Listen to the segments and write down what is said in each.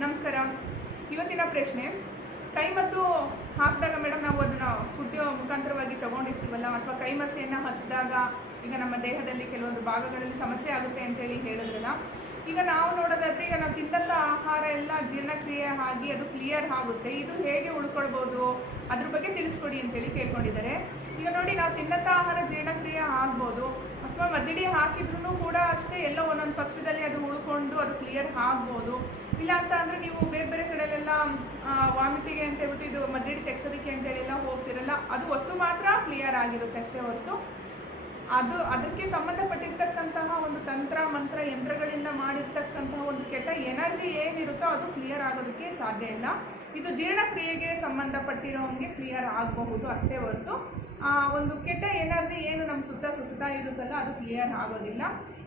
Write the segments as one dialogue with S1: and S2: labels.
S1: ನಮಸ್ಕಾರ. ಇವತ್ತಿನ ಪ್ರಶ್ನೆ, ಕೈ ಮತ್ತು ಹಾಕಿದಾಗ ಮೇಡಮ್ ನಾವು ಅದನ್ನು ಫುಡ್ ಮುಖಾಂತರವಾಗಿ ತಗೊಂಡಿರ್ತೀವಲ್ಲ, ಅಥವಾ ಕೈಮಸೆಯನ್ನು ಹಸಿದಾಗ ಈಗ ನಮ್ಮ ದೇಹದಲ್ಲಿ ಕೆಲವೊಂದು ಭಾಗಗಳಲ್ಲಿ ಸಮಸ್ಯೆ ಆಗುತ್ತೆ ಅಂತೇಳಿ ಹೇಳಿದ್ರಲ್ಲ, ಈಗ ನಾವು ನೋಡೋದಾದ್ರೆ ಈಗ ನಾವು ತಿಂದಂಥ ಆಹಾರ ಎಲ್ಲ ಜೀರ್ಣಕ್ರಿಯೆ ಆಗಿ ಅದು ಕ್ಲಿಯರ್ ಆಗುತ್ತೆ. ಇದು ಹೇಗೆ ಉಳ್ಕೊಳ್ಬೋದು? ಅದ್ರ ಬಗ್ಗೆ ತಿಳಿಸ್ಕೊಡಿ ಅಂತೇಳಿ ಕೇಳ್ಕೊಂಡಿದ್ದಾರೆ. ಈಗ ನೋಡಿ, ನಾವು ತಿಂದಂಥ ಆಹಾರ ಜೀರ್ಣಕ್ರಿಯೆ ಆಗ್ಬೋದು, ಅಥವಾ ಮದ್ದಿಡಿ ಹಾಕಿದ್ರೂ ಕೂಡ ಅಷ್ಟೇ ಎಲ್ಲೋ ಒಂದೊಂದು ಪಕ್ಷದಲ್ಲಿ ಅದು ಉಳ್ಕೊಂಡು ಅದು ಕ್ಲಿಯರ್ ಆಗ್ಬೋದು. ಇಲ್ಲ ಅಂತ ಅಂದರೆ ನೀವು ಬೇರೆ ಬೇರೆ ಕಡೆಯಲ್ಲೆಲ್ಲ ವಾಮಿಟಿಗೆ ಅಂತ ಹೇಳ್ಬಿಟ್ಟು ಇದು ಮದ್ದಿಡಿ ತೆಗ್ಸೋದಕ್ಕೆ ಅಂತೇಳಿ ಎಲ್ಲ ಹೋಗ್ತಿರಲ್ಲ, ಅದು ವಸ್ತು ಮಾತ್ರ ಕ್ಲಿಯರ್ ಆಗಿರುತ್ತೆ ಅಷ್ಟೇ ಹೊರತು. ಅದು, ಅದಕ್ಕೆ ಸಂಬಂಧಪಟ್ಟಿರ್ತಕ್ಕಂತಹ ಒಂದು ತಂತ್ರ, ಮಂತ್ರ, ಯಂತ್ರಗಳಿಂದ ಮಾಡಿರ್ತಕ್ಕಂತಹ ಒಂದು ಕೆಟ್ಟ ಎನರ್ಜಿ ಏನಿರುತ್ತೋ ಅದು ಕ್ಲಿಯರ್ ಆಗೋದಕ್ಕೆ ಸಾಧ್ಯ ಇಲ್ಲ. ಇದು ಜೀರ್ಣಕ್ರಿಯೆಗೆ ಸಂಬಂಧಪಟ್ಟಿರೋಂಗೆ ಕ್ಲಿಯರ್ ಆಗಬಹುದು ಅಷ್ಟೇ ಹೊರತು. ಒಂದು ಕೆಟ್ಟ ಎನರ್ಜಿ ಏನು ನಮ್ಮ ಸುತ್ತ ಸುತ್ತಾ ಇರುತ್ತಲ್ಲ, ಅದು ಕ್ಲಿಯರ್ ಆಗೋದಿಲ್ಲ.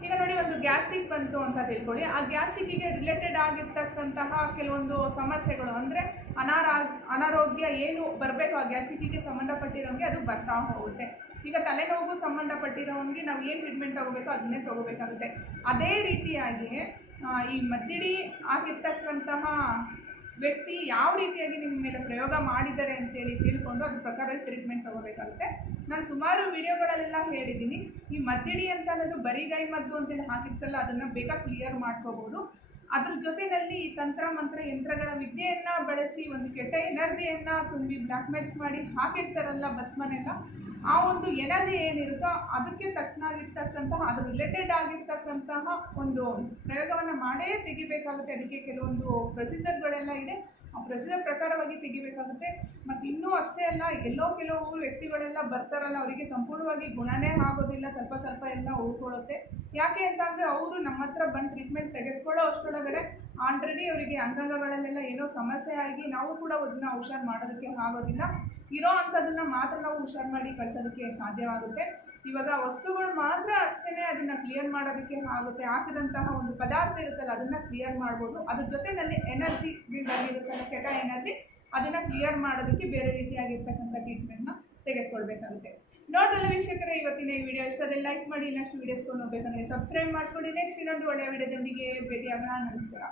S1: ಈಗ ನೋಡಿ, ಒಂದು ಗ್ಯಾಸ್ಟ್ರಿಕ್ ಬಂತು ಅಂತ ತಿಳ್ಕೊಳ್ಳಿ. ಆ ಗ್ಯಾಸ್ಟ್ರಿಕ್ಕಿಗೆ ರಿಲೇಟೆಡ್ ಆಗಿರ್ತಕ್ಕಂತಹ ಕೆಲವೊಂದು ಸಮಸ್ಯೆಗಳು, ಅಂದರೆ ಅನಾರಾ, ಅನಾರೋಗ್ಯ ಏನು ಬರಬೇಕು ಆ ಗ್ಯಾಸ್ಟ್ರಿಕ್ಕಿಗೆ ಸಂಬಂಧಪಟ್ಟಿರೋಂಗೆ ಅದು ಬರ್ತಾ ಹೋಗುತ್ತೆ. ಈಗ ತಲೆನೋವು ಸಂಬಂಧಪಟ್ಟಿರೋಂಗೆ ನಾವು ಏನು ಟ್ರೀಟ್ಮೆಂಟ್ ತೊಗೋಬೇಕು ಅದನ್ನೇ ತಗೋಬೇಕಾಗುತ್ತೆ. ಅದೇ ರೀತಿಯಾಗಿ ಈ ಮದ್ದಿಡಿ ಆಗಿರ್ತಕ್ಕಂತಹ ವ್ಯಕ್ತಿ ಯಾವ ರೀತಿಯಾಗಿ ನಿಮ್ಮ ಮೇಲೆ ಪ್ರಯೋಗ ಮಾಡಿದ್ದಾರೆ ಅಂತೇಳಿ ತಿಳ್ಕೊಂಡು ಅದ್ರ ಪ್ರಕಾರ ಟ್ರೀಟ್ಮೆಂಟ್ ತಗೋಬೇಕಾಗುತ್ತೆ. ನಾನು ಸುಮಾರು ವಿಡಿಯೋಗಳಲ್ಲೆಲ್ಲ ಹೇಳಿದ್ದೀನಿ. ಈ ಮದ್ದಿಡಿ ಅಂತ ಅನ್ನೋದು ಬರಿಗೈ ಮದ್ದು ಅಂತೇಳಿ ಹಾಕಿರ್ತಲ್ಲ ಅದನ್ನು ಬೇಗ ಕ್ಲಿಯರ್ ಮಾಡ್ಕೋಬೋದು. ಅದ್ರ ಜೊತೆಯಲ್ಲಿ ತಂತ್ರ ಮಂತ್ರ ಯಂತ್ರಗಳ ವಿದ್ಯೆಯನ್ನು ಬಳಸಿ ಒಂದು ಕೆಟ್ಟ ಎನರ್ಜಿಯನ್ನು ತುಂಬಿ ಬ್ಲ್ಯಾಕ್ ಮ್ಯಾಚ್ ಮಾಡಿ ಹಾಕಿರ್ತಾರಲ್ಲ ಬಸ್ಮನೆಲ್ಲ ಆ ಒಂದು ಎನರ್ಜಿ ಏನಿರುತ್ತೋ ಅದಕ್ಕೆ ತಕ್ಕನಾಗಿರ್ತಕ್ಕಂತಹ, ಅದು ರಿಲೇಟೆಡ್ ಆಗಿರ್ತಕ್ಕಂತಹ ಒಂದು ಪ್ರಯೋಗವನ್ನು ಮಾಡೇ ತೆಗಿಬೇಕಾಗುತ್ತೆ. ಅದಕ್ಕೆ ಕೆಲವೊಂದು ಪ್ರೊಸೀಜರ್ಗಳೆಲ್ಲ ಇದೆ. ಆ ಪ್ರೊಸೀಜರ್ ಪ್ರಕಾರವಾಗಿ ತೆಗಿಬೇಕಾಗುತ್ತೆ. ಮತ್ತು ಇನ್ನೂ ಅಷ್ಟೇ ಅಲ್ಲ, ಎಲ್ಲೋ ಕೆಲವು ವ್ಯಕ್ತಿಗಳೆಲ್ಲ ಬರ್ತಾರಲ್ಲ, ಅವರಿಗೆ ಸಂಪೂರ್ಣವಾಗಿ ಗುಣನೇ ಆಗೋದಿಲ್ಲ, ಸ್ವಲ್ಪ ಸ್ವಲ್ಪ ಎಲ್ಲ ಉಳ್ಕೊಳ್ಳುತ್ತೆ. ಯಾಕೆ ಅಂತ ಅಂದರೆ, ಅವರು ನಮ್ಮ ಹತ್ರ ಬಂದು ಟ್ರೀಟ್ಮೆಂಟ್ ತೆಗೆದುಕೊಳ್ಳೋ ಅಷ್ಟರೊಳಗಡೆ ಆಲ್ರೆಡಿ ಅವರಿಗೆ ಅಂಗಾಂಗಗಳಲ್ಲೆಲ್ಲ ಏನೋ ಸಮಸ್ಯೆ ಆಗಿ ನಾವು ಕೂಡ ಅದನ್ನ ಹುಷಾರು ಮಾಡೋದಕ್ಕೆ ಆಗೋದಿಲ್ಲ. ಇರೋ ಅಂಥದ್ದನ್ನು ಮಾತ್ರ ನಾವು ಹುಷಾರು ಮಾಡಿ ಕಳಿಸೋದಕ್ಕೆ ಸಾಧ್ಯವಾಗುತ್ತೆ. ಇವಾಗ ವಸ್ತುಗಳು ಮಾತ್ರ ಅಷ್ಟೇ ಅದನ್ನು ಕ್ಲಿಯರ್ ಮಾಡೋದಕ್ಕೆ ಆಗುತ್ತೆ. ಹಾಕಿದಂತಹ ಒಂದು ಪದಾರ್ಥ ಇರುತ್ತಲ್ಲ, ಅದನ್ನು ಕ್ಲಿಯರ್ ಮಾಡ್ಬೋದು. ಅದ್ರ ಜೊತೆಯಲ್ಲಿ ಎನರ್ಜಿ ಆಗಿರುತ್ತಲ್ಲ, ಕೆಟ್ಟ ಎನರ್ಜಿ ಅದನ್ನು ಕ್ಲಿಯರ್ ಮಾಡೋದಕ್ಕೆ ಬೇರೆ ರೀತಿಯಾಗಿರ್ತಕ್ಕಂಥ ಟ್ರೀಟ್ಮೆಂಟ್ನ ತೆಗೆದುಕೊಳ್ಬೇಕಾಗುತ್ತೆ. ನೋಡಲ್ಲ ವೀಕ್ಷಕರೇ, ಇವತ್ತಿನ ಈ ವಿಡಿಯೋ ಇಷ್ಟದಲ್ಲಿ ಲೈಕ್ ಮಾಡಿ, ಇನ್ನಷ್ಟು ವೀಡಿಯೋಸ್ಕೊಂಡು ಹೋಗ್ಬೇಕಂದ್ರೆ ಸಬ್ಸ್ಕ್ರೈಬ್ ಮಾಡ್ಕೊಂಡು. ನೆಕ್ಸ್ಟ್ ಇನ್ನೊಂದು ಒಳ್ಳೆಯ ವಿಡಿಯೋದೊಂದಿಗೆ ಭೇಟಿಯಾಗೋಣ. ನಮಸ್ಕಾರ.